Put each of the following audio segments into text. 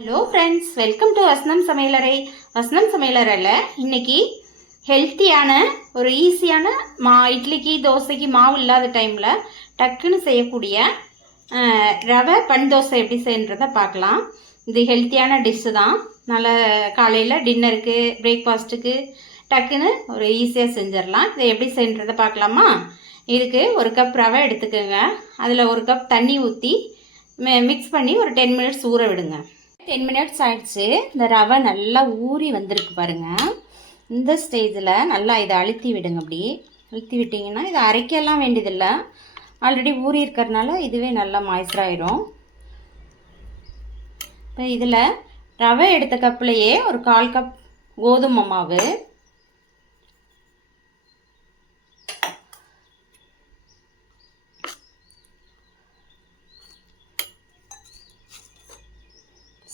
Hello friends, welcome to வசனம் சமையலறை. வசனம் சமையலறையில் இன்னைக்கு ஹெல்த்தியான ஒரு ஈஸியான இட்லிக்கு தோசைக்கு மாவு இல்லாத டைமில் டக்குன்னு செய்யக்கூடிய ரவை பன் தோசை எப்படி செய்யன்றதை பார்க்கலாம். இது ஹெல்த்தியான டிஷ்ஷு தான். நல்ல காலையில் டின்னருக்கு பிரேக்ஃபாஸ்ட்டுக்கு டக்குன்னு ஒரு ஈஸியாக செஞ்சிடலாம். இதை எப்படி செய்யன்றதை பார்க்கலாமா? இதுக்கு ஒரு கப் ரவை எடுத்துக்கோங்க. அதில் ஒரு கப் தண்ணி ஊற்றி மிக்ஸ் பண்ணி ஒரு 10 மினிட்ஸ் ஊற விடுங்க. 10 மினிட்ஸ் ஆயிடுச்சு. இந்த ரவை நல்லா ஊறி வந்திருக்கு பாருங்கள். இந்த ஸ்டேஜில் நல்லா இதை அழுத்தி விடுங்க. அப்படி அழுத்தி விட்டிங்கன்னா இதை அரைக்கலாம் வேண்டியதில்லை, ஆல்ரெடி ஊறி இருக்கிறதுனால இதுவே நல்லா மாய்ச்சராயிடும். இப்போ இதில் ரவை எடுத்த கப்லேயே ஒரு 1/4 கப் கோதுமை மாவு,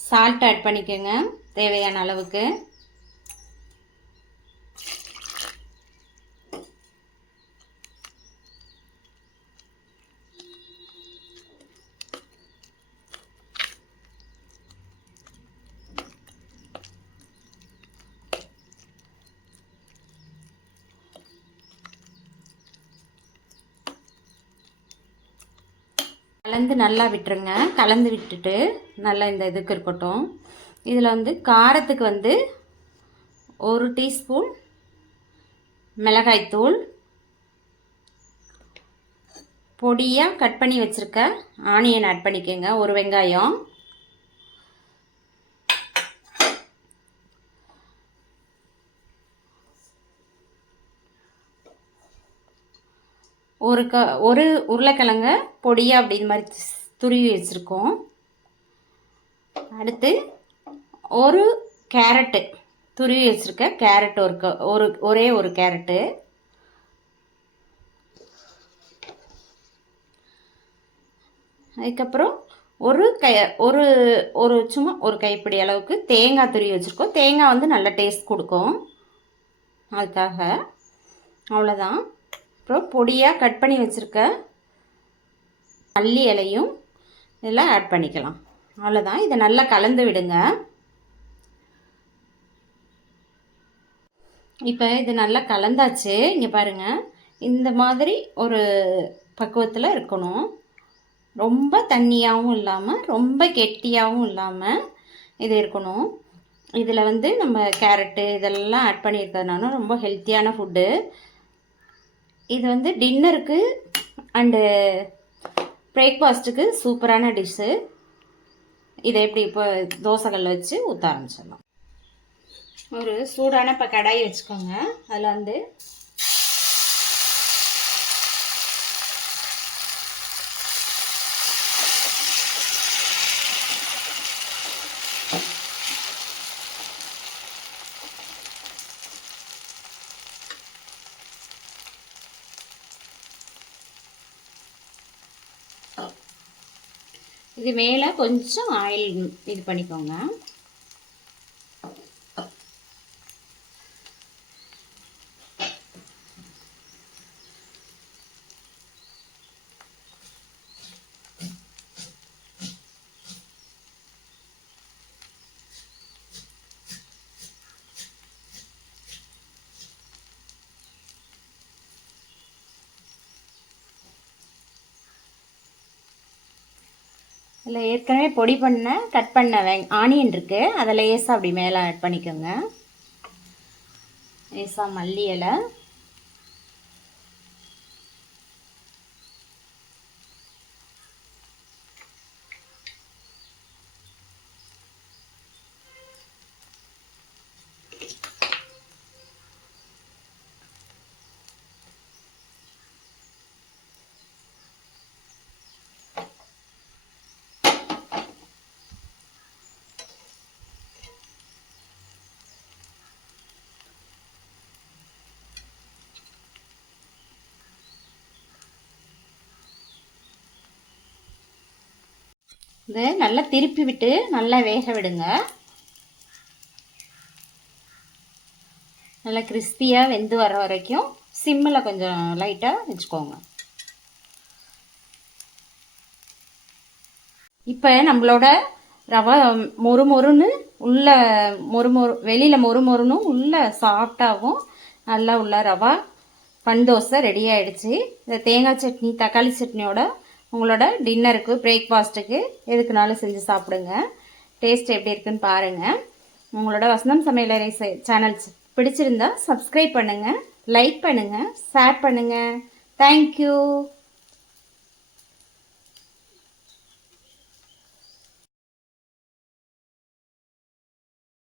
சால்ட் ஆட் பண்ணிக்கோங்க தேவையான அளவுக்கு. கலந்து நல்லா விட்டுருங்க. கலந்து விட்டுட்டு நல்லா இந்த இதுக்கு இருக்கட்டும். இதில் காரத்துக்கு 1 டீஸ்பூன் மிளகாய்த்தூள், பொடியாக கட் பண்ணி வச்சுருக்க ஆனியன் ஆட் பண்ணிக்கோங்க, ஒரு வெங்காயம், ஒரு உருளைக்கிழங்க பொடியாக அப்படி இது மாதிரி துருவி வச்சுருக்கோம். அடுத்து ஒரு கேரட்டு துருவி வச்சுருக்க கேரட், ஒரே ஒரு கேரட்டு, அதுக்கப்புறம் சும்மா ஒரு கைப்பிடி அளவுக்கு தேங்காய் துருவி வச்சுருக்கோம். தேங்காய் நல்ல டேஸ்ட் கொடுக்கும், அதுக்காக. அவ்வளோதான். அப்புறம் பொடியாக கட் பண்ணி வச்சுருக்க மல்லி இலையும் இதெல்லாம் ஆட் பண்ணிக்கலாம். அவ்வளோதான். இதை நல்லா கலந்து விடுங்க. இப்போ இது நல்லா கலந்தாச்சு. இங்கே பாருங்கள், இந்த மாதிரி ஒரு பக்குவத்தில் இருக்கணும். ரொம்ப தண்ணியாகவும் இல்லாமல் ரொம்ப கெட்டியாகவும் இல்லாமல் இது இருக்கணும். இதில் நம்ம கேரட்டு இதெல்லாம் ஆட் பண்ணியிருக்கிறதுனால ரொம்ப ஹெல்த்தியான ஃபுட்டு இது. டின்னருக்கு அண்டு பிரேக்ஃபாஸ்ட்டுக்கு சூப்பரான டிஷ்ஷு. இதை எப்படி இப்போ தோசைக்கல்ல வச்சு ஊற்ற ஆரம்பிச்சிடலாம். ஒரு சூடான இப்போ கடாய் வச்சுக்கோங்க. அதில் இது மேலே கொஞ்சம் ஆயில் இது பண்ணிக்கோங்க. இதில் ஏற்கனவே பொடி கட் பண்ண ஆனியன் இருக்குது, அதை லேசாக அப்படி மேலே ஆட் பண்ணிக்கோங்க. லேசாக மல்லி இலை, இதை நல்லா திருப்பி விட்டு நல்லா வேக விடுங்க. நல்லா கிறிஸ்பியாக வெந்து வர வரைக்கும் சிம்மில் கொஞ்சம் லைட்டாக வச்சுக்கோங்க. இப்போ நம்மளோட ரவை மொறுமொறுன்னு உள்ள வெளியில் மொறுமொறுனும் உள்ள சாஃப்டாகவும் நல்லா உள்ள ரவா பன் தோசை ரெடி ஆகிடுச்சு. இந்த தேங்காய் சட்னி தக்காளி சட்னியோட உங்களோட டின்னருக்கு பிரேக்ஃபாஸ்ட்டுக்கு எதுக்குனாலும் செஞ்சு சாப்பிடுங்க. டேஸ்ட் எப்படி இருக்குன்னு பாருங்கள். உங்களோட வசந்தம் சமையலறை சேனல் பிடிச்சிருந்தா சப்ஸ்கிரைப் பண்ணுங்கள், லைக் பண்ணுங்கள், ஷேர் பண்ணுங்கள். தேங்க்யூ.